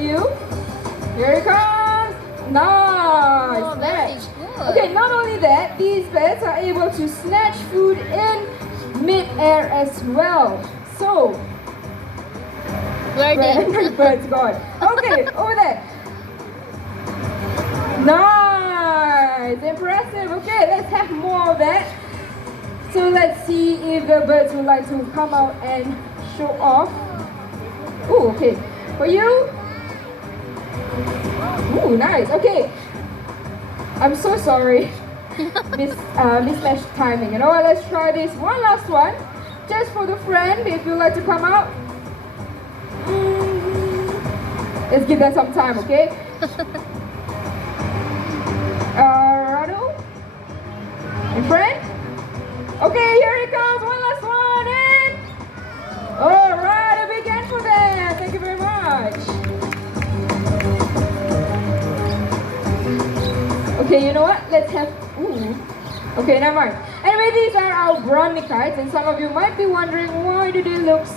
you. Here it comes. Nice. Oh, very Snatch. good. Okay, not only that, these birds are able to snatch food in mid-air as well. So, Where did? bird's gone. Okay, over there. Nice, impressive. Okay, let's have more of that. So let's see if the birds would like to come out and show off. Oh, okay. For you. Ooh, nice. Okay. I'm so sorry. Mismatched timing. You know what? Let's try this one last one. Just for the friend, if you'd like to come out. Let's give that some time, okay? Radu? And friend? Okay, here it comes. One last one. And... Alright, a big hand for them. Thank you very much. Okay, you know what? Let's have... Ooh. Okay, never mind. Anyway, these are our brownie kites. And some of you might be wondering, why do they look so